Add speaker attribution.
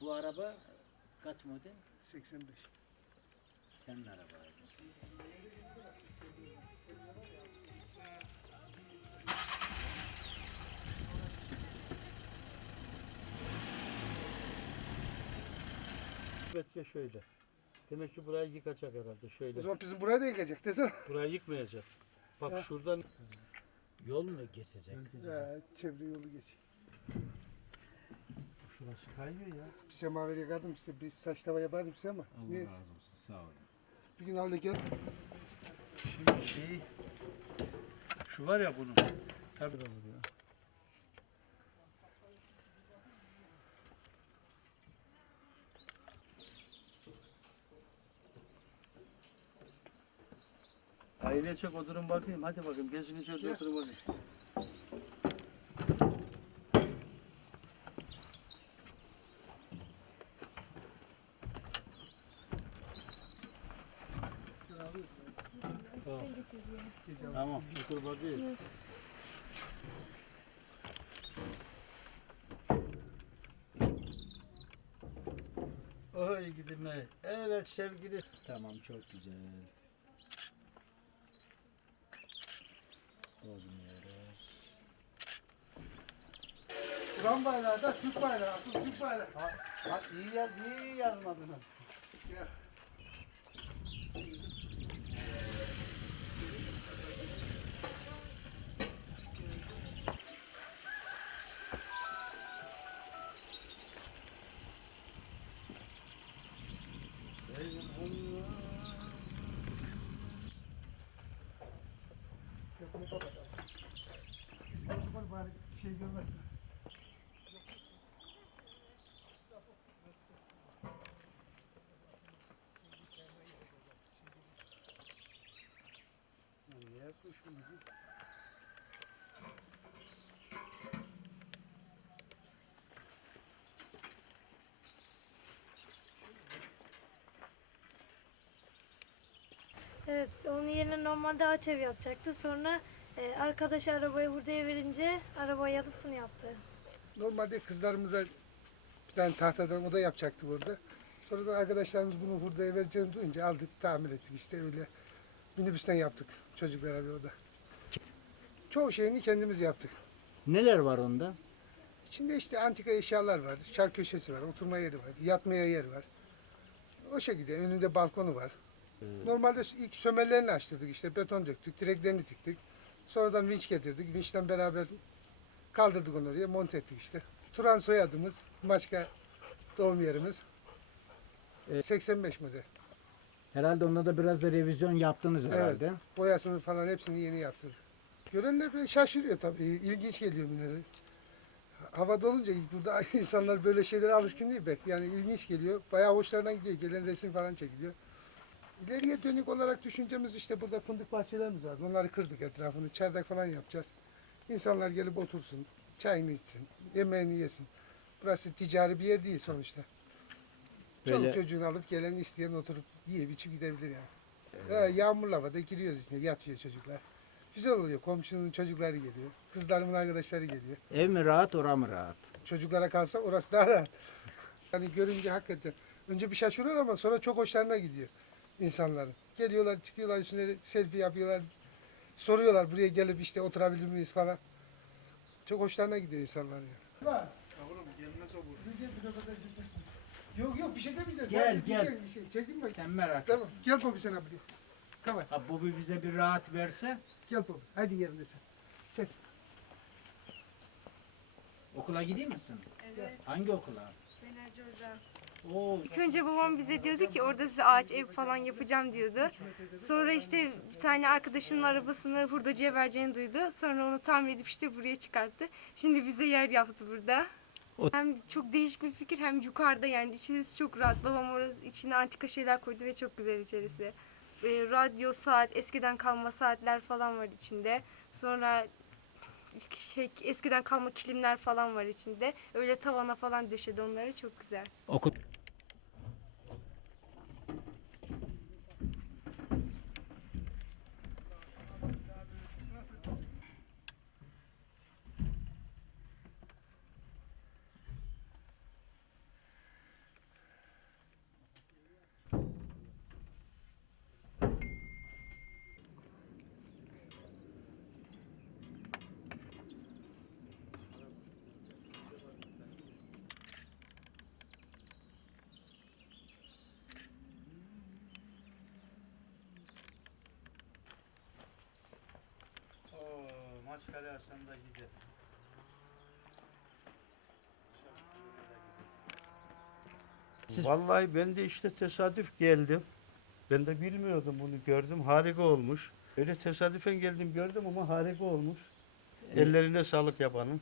Speaker 1: Bu araba kaç model?
Speaker 2: 85.
Speaker 1: Senin araba
Speaker 3: abi. Şöyle. Demek ki burayı yıkacak herhalde şöyle.
Speaker 2: O zaman bizim buraya da yıkacak desene.
Speaker 3: Burayı yıkmayacak. Bak
Speaker 2: Ya.
Speaker 3: şuradan
Speaker 1: Yol mu geçecek?
Speaker 2: Ya, çevre yolu geç.
Speaker 3: şurası kayıyor ya.
Speaker 2: Bir semaver yıkadım işte bir saçlama yapardım size ama.
Speaker 1: Allah
Speaker 2: Neyse.
Speaker 1: razı olsun. Sağ olun.
Speaker 2: Bir gün havle gel.
Speaker 3: Şimdi şey şu var ya bunun. Tabii Aile çok oturun bakayım. Hadi bakayım. Gezini şöyle oturun bakayım. Tamam. Otur bakayım. Oy gidime. Evet sevgili.
Speaker 1: Tamam çok güzel.
Speaker 2: Kur'an bayrağı da Türk bayrağı. Asıl Türk bayrağı.
Speaker 3: Ha, ha, iyi, yaz, iyi yazmadın. ha.
Speaker 2: Gel. Kapını
Speaker 4: Evet, onun yerine normalde ağaç ev yapacaktı. Sonra e, arkadaş arabayı hurdaya verince arabayı alıp bunu yaptı.
Speaker 2: Normalde kızlarımıza bir tane tahtadan oda yapacaktık orada. Sonra da arkadaşlarımız bunu hurdaya vereceğini duyunca aldık, tamir ettik işte öyle. Minibüsten yaptık çocuklara bir oda. Çoğu şeyini kendimiz yaptık.
Speaker 1: Neler var onda?
Speaker 2: İçinde işte antika eşyalar var, çar köşesi var, oturma yeri var, yatmaya yer var. O şekilde önünde balkonu var. Normalde ilk sömellerini açtırdık işte beton döktük, direklerini diktik. Sonradan vinç getirdik, vinçten beraber kaldırdık onu oraya, monte ettik işte. Turan soyadımız, Maçka doğum yerimiz.
Speaker 1: Evet.
Speaker 2: 85 model.
Speaker 1: Herhalde onda da biraz da revizyon yaptınız herhalde.
Speaker 2: Boyasını falan hepsini yeni yaptırdık. Görenler böyle şaşırıyor tabii, ilginç geliyor bunları. Havada olunca burada insanlar böyle şeylere alışkın değil pek. Yani ilginç geliyor. Bayağı hoşlarına gidiyor. Gelen resim falan çekiliyor. İleriye dönük olarak düşüncemiz işte burada fındık bahçelerimiz var. Onları kırdık etrafını. Çardak falan yapacağız. İnsanlar gelip otursun. Çayını içsin. Yemeğini yesin. Burası ticari bir yer değil sonuçta. Çoluk
Speaker 1: Böyle-
Speaker 2: çocuğunu alıp gelen isteyen oturup yiyip içip gidebilir yani. Ha, yağmurlu havada giriyoruz içine yatıyor çocuklar. Güzel oluyor. Komşunun çocukları geliyor. Kızlarımın arkadaşları geliyor.
Speaker 1: Ev mi rahat, ora mı rahat?
Speaker 2: Çocuklara kalsa orası daha rahat. Yani görünce hakikaten önce bir şaşırıyor ama sonra çok hoşlarına gidiyor insanların. Geliyorlar, çıkıyorlar üstüne selfie yapıyorlar. Soruyorlar buraya gelip işte oturabilir miyiz falan. Çok hoşlarına gidiyor insanlar yani. Bir şey demeyeceğiz.
Speaker 1: Gel,
Speaker 2: Sadece
Speaker 1: gel.
Speaker 2: Bir şey. Çektin mi?
Speaker 1: Sen merak etme.
Speaker 2: Tamam. Gel Popi sen buraya. Tamam.
Speaker 1: Ha, bu bir bize bir rahat verse
Speaker 2: Gel Popi. Hadi yerine sen. Sen.
Speaker 1: okula gideyim misin?
Speaker 4: Evet,
Speaker 1: Hangi okula?
Speaker 4: Fenerci Hocam.
Speaker 1: Oo,
Speaker 4: İlk önce babam bize diyordu ki orada size ağaç ev falan yapacağım diyordu. Sonra işte bir tane arkadaşının arabasını hurdacıya vereceğini duydu. Sonra onu tamir edip işte buraya çıkarttı. Şimdi bize yer yaptı burada.
Speaker 1: O-
Speaker 4: Hem çok değişik bir fikir hem yukarıda yani içerisi çok rahat. Babam orası içine antika şeyler koydu ve çok güzel içerisi. Ee, radyo, saat, eskiden kalma saatler falan var içinde. Sonra şey, eskiden kalma kilimler falan var içinde. Öyle tavana falan döşedi onları çok güzel.
Speaker 1: okul.
Speaker 3: Askari Hasan'daki de.
Speaker 1: Siz-
Speaker 3: Vallahi ben de işte tesadüf geldim. Ben de bilmiyordum bunu gördüm. Harika olmuş. Öyle tesadüfen geldim gördüm ama harika olmuş. Ellerine sağlık yapanın.